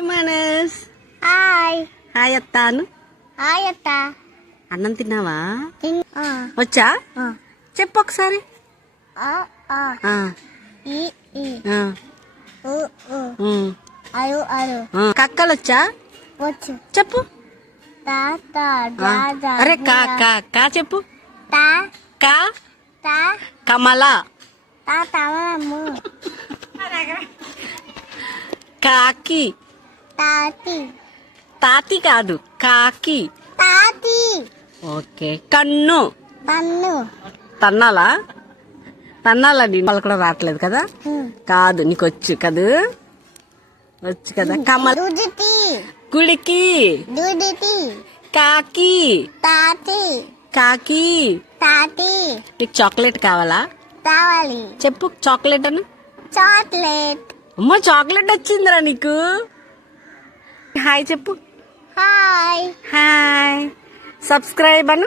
మనస్ hi hi అత్తాను hi అత్త. అన్నం తిన్నావా? వచ్చా? చెప్పు ఒకసారి. కక్కలు వచ్చా వచ్చు. చెప్పు. అరే కా కా కా చెప్పు. కా? కమల. కాకి. తాతి. తాతి కాదు కాకి. తాతి. ఓకే కన్ను. పన్ను. తన్నాలా? తన్నాలా నీ వాళ్ళు కూడా రావట్లేదు కదా. కాదు నీకు వచ్చు కదూ? వచ్చు కదా? కమల. దుడితి కాకి. తాతి. కాకి. తాతి. నీకు చాక్లెట్ కావాలా? కావాలి. చెప్పు చాక్లెట్ అని. చాక్లెట్. అమ్మ చాక్లెట్ వచ్చిందిరా నీకు. హాయ్ చెప్పు. హాయ్. హాయ్. సబ్స్క్రైబ్ అను.